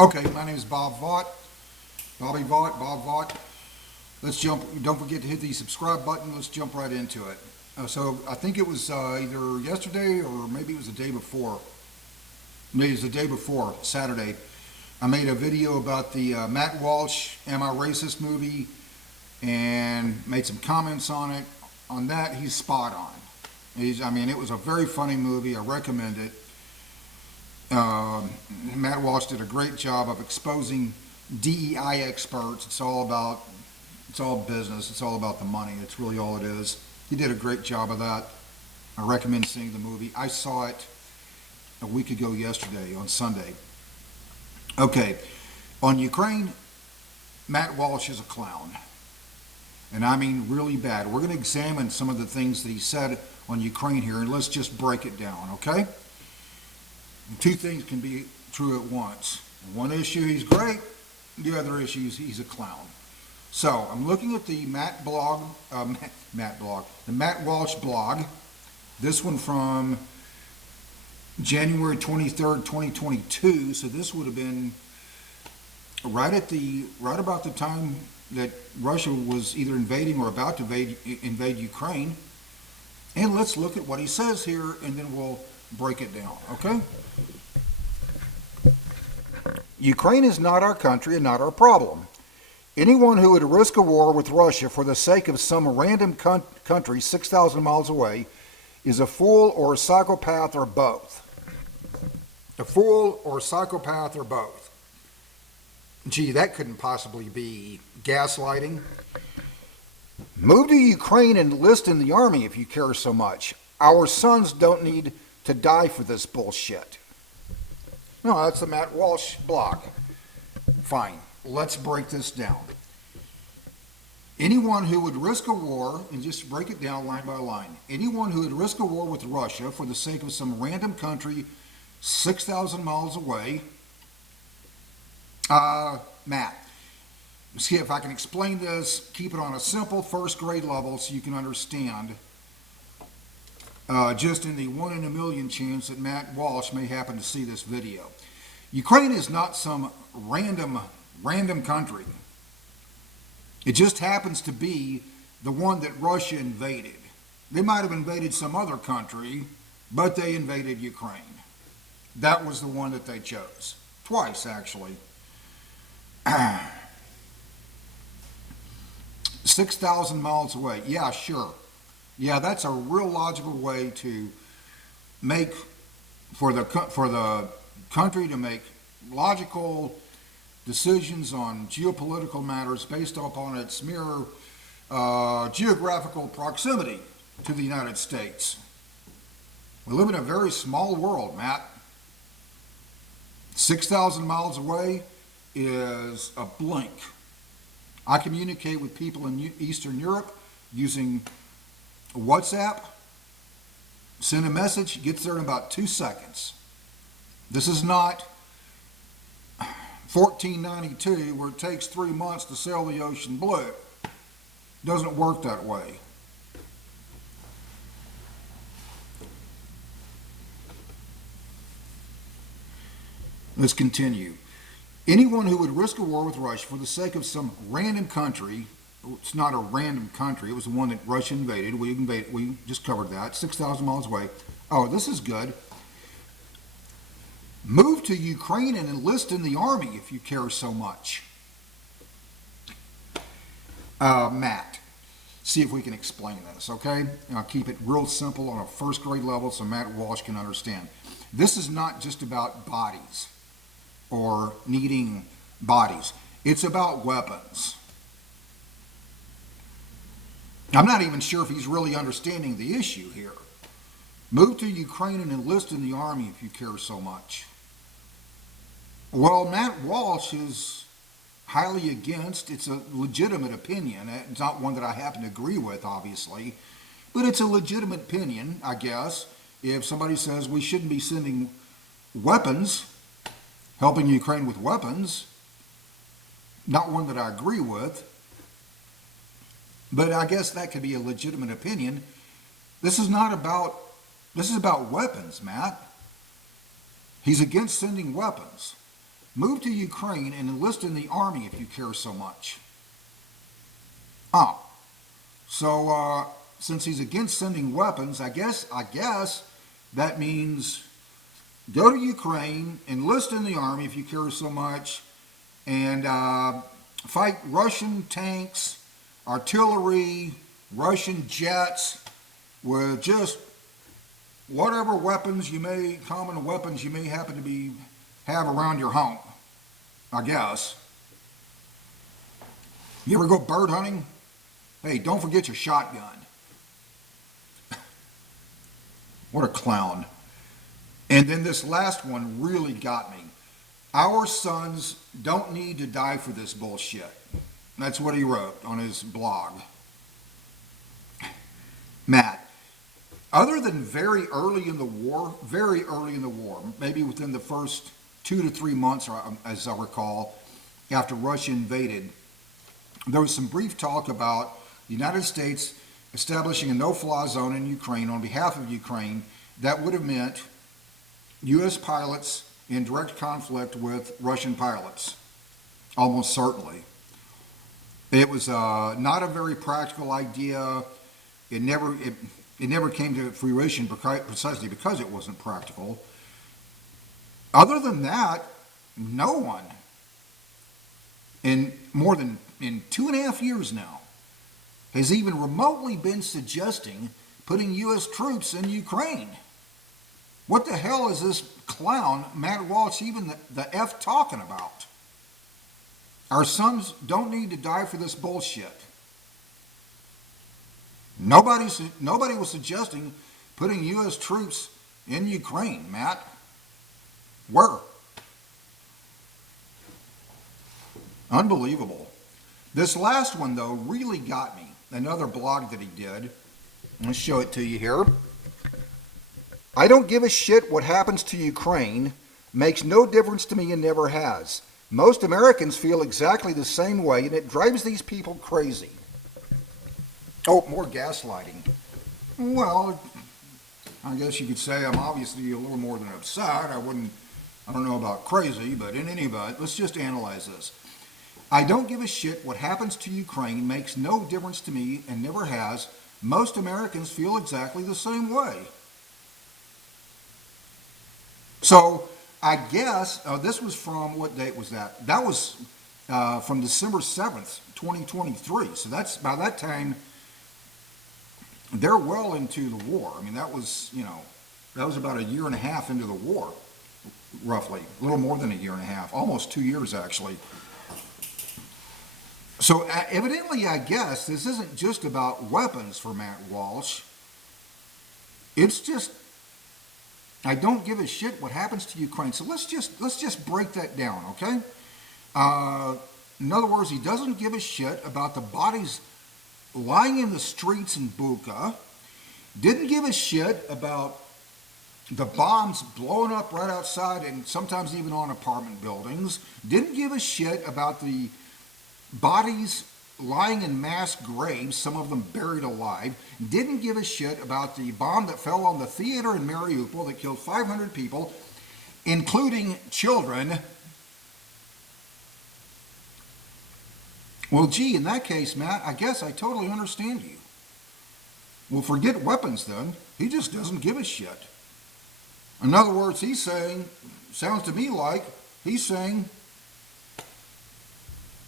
Okay, my name is Bob Vaught, Bobby Vaught, Bob Vaught. Let's jump, don't forget to hit the subscribe button. Let's jump right into it. So I think it was either yesterday or maybe it was the day before. Maybe it was the day before, Saturday. I made a video about the Matt Walsh Am I Racist movie and made some comments on it. On that, he's spot on. It was a very funny movie. I recommend it. Matt Walsh did a great job of exposing DEI experts. It's all business. It's all about the money. It's really all it is. He did a great job of that. I recommend seeing the movie. I saw it a week ago yesterday on Sunday. Okay, on Ukraine, Matt Walsh is a clown. And I mean really bad. We're going to examine some of the things that he said on Ukraine here, and let's just break it down, okay? Two things can be true at once. One issue, he's great. The other issue, he's a clown. So I'm looking at the Matt Walsh blog. This one from January 23rd, 2022. So this would have been right about the time that Russia was either invading or about to invade Ukraine. And let's look at what he says here, and then we'll break it down, okay? Ukraine is not our country and not our problem. Anyone who would risk a war with Russia for the sake of some random country 6,000 miles away is a fool or a psychopath or both. A fool or a psychopath or both. Gee, that couldn't possibly be gaslighting. Move to Ukraine and enlist in the army if you care so much. Our sons don't need to die for this bullshit. No, that's the Matt Walsh blog. Fine, let's break this down. Anyone who would risk a war, and just break it down line by line. Anyone who would risk a war with Russia for the sake of some random country 6,000 miles away. Matt, see if I can explain this, keep it on a simple first grade level so you can understand. Just in the 1 in a million chance that Matt Walsh may happen to see this video. Ukraine is not some random country. It just happens to be the one that Russia invaded. They might have invaded some other country, but they invaded Ukraine. That was the one that they chose. Twice, actually. 6,000 miles away. Yeah, sure. Yeah, that's a real logical way to make, for the country to make logical decisions on geopolitical matters based upon its mere geographical proximity to the United States. We live in a very small world, Matt. 6,000 miles away is a blink. I communicate with people in Eastern Europe using WhatsApp, send a message, gets there in about 2 seconds. This is not 1492 where it takes 3 months to sail the ocean blue. It doesn't work that way. Let's continue. Anyone who would risk a war with Russia for the sake of some random country. It's not a random country. It was the one that Russia invaded. We just covered that. 6,000 miles away. Oh, this is good. Move to Ukraine and enlist in the army if you care so much. Matt, see if we can explain this, okay? I'll keep it real simple on a first grade level so Matt Walsh can understand. This is not just about bodies or needing bodies. It's about weapons. I'm not even sure if he's really understanding the issue here. Move to Ukraine and enlist in the army if you care so much. Well, Matt Walsh is highly against. It's a legitimate opinion. It's not one that I happen to agree with, obviously, but it's a legitimate opinion, I guess. If somebody says we shouldn't be sending weapons, helping Ukraine with weapons, not one that I agree with. But I guess that could be a legitimate opinion. This is about weapons, Matt. He's against sending weapons. Move to Ukraine and enlist in the army if you care so much. Oh, so since he's against sending weapons, I guess that means go to Ukraine, enlist in the army if you care so much, and fight Russian tanks, artillery, Russian jets with just whatever common weapons you may happen to have around your home, I guess. You ever go bird hunting? Hey, don't forget your shotgun. What a clown. And then this last one really got me. Our sons don't need to die for this bullshit. That's what he wrote on his blog. Matt, other than very early in the war, maybe within the first 2 to 3 months, as I recall, after Russia invaded, there was some brief talk about the United States establishing a no-fly zone in Ukraine on behalf of Ukraine that would have meant U.S. pilots in direct conflict with Russian pilots, almost certainly. It was not a very practical idea. It never came to fruition precisely because it wasn't practical. Other than that, no one in 2.5 years now has even remotely been suggesting putting U.S. troops in Ukraine. What the hell is this clown, Matt Walsh, even the F talking about? Our sons don't need to die for this bullshit. Nobody was suggesting putting U.S. troops in Ukraine, Matt. Where? Unbelievable. This last one, though, really got me. Another blog that he did. I'll show it to you here. I don't give a shit what happens to Ukraine. Makes no difference to me and never has. Most Americans feel exactly the same way, and it drives these people crazy. Oh, more gaslighting. Well, I guess you could say I'm obviously a little more than upset. I don't know about crazy, but in any event, let's just analyze this. I don't give a shit what happens to Ukraine. Makes no difference to me and never has. Most Americans feel exactly the same way. So I guess this was from, what date was that? That was from December 7th, 2023. So that's, by that time, they're well into the war. I mean, that was about 1.5 years into the war, roughly. A little more than 1.5 years, almost 2 years, actually. So evidently, I guess, this isn't just about weapons for Matt Walsh. It's just, I don't give a shit what happens to Ukraine. So let's just break that down, okay? In other words, he doesn't give a shit about the bodies lying in the streets in Bucha. Didn't give a shit about the bombs blowing up right outside and sometimes even on apartment buildings. Didn't give a shit about the bodies lying in mass graves, some of them buried alive. Didn't give a shit about the bomb that fell on the theater in Mariupol that killed 500 people, including children. Well, gee, in that case, Matt, I guess I totally understand you. Well, forget weapons then. He just doesn't give a shit. In other words, he's saying, sounds to me like he's saying,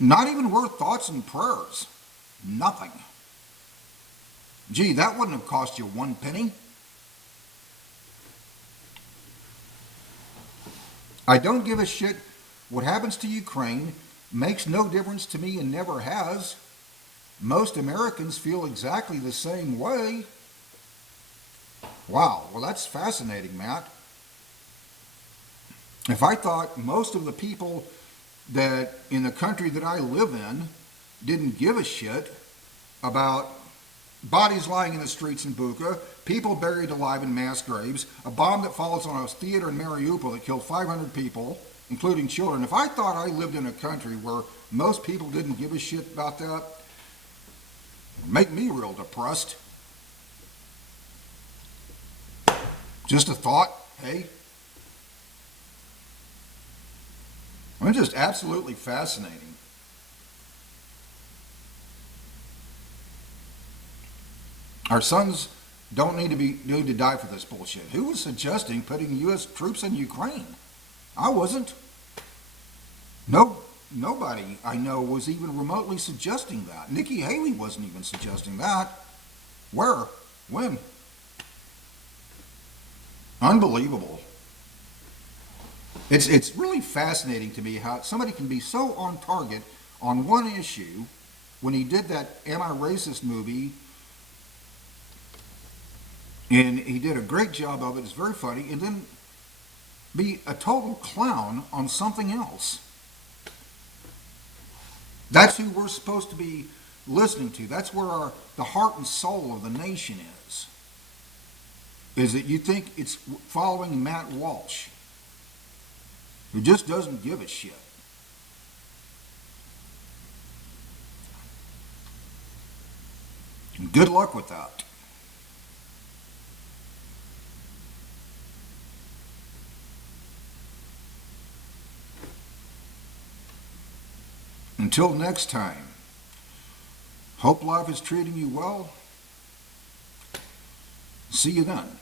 not even worth thoughts and prayers. Nothing. Gee, that wouldn't have cost you 1 penny. I don't give a shit what happens to Ukraine. Makes no difference to me and never has. Most Americans feel exactly the same way. Wow, well, that's fascinating, Matt. If I thought most of the people that in the country that I live in didn't give a shit about bodies lying in the streets in Bucha, people buried alive in mass graves, a bomb that falls on a theater in Mariupol that killed 500 people, including children. If I thought I lived in a country where most people didn't give a shit about that, it'd make me real depressed. Just a thought, hey? It's just absolutely fascinating. Our sons don't need to die for this bullshit. Who was suggesting putting U.S. troops in Ukraine? I wasn't. Nobody I know was even remotely suggesting that. Nikki Haley wasn't even suggesting that. Where? When? Unbelievable. It's really fascinating to me how somebody can be so on target on one issue when he did that anti-racist movie, and he did a great job of it. It's very funny, and then be a total clown on something else. That's who we're supposed to be listening to. That's where the heart and soul of the nation is. Is that you think it's following Matt Walsh, who just doesn't give a shit. And good luck with that. Until next time, hope life is treating you well. See you then.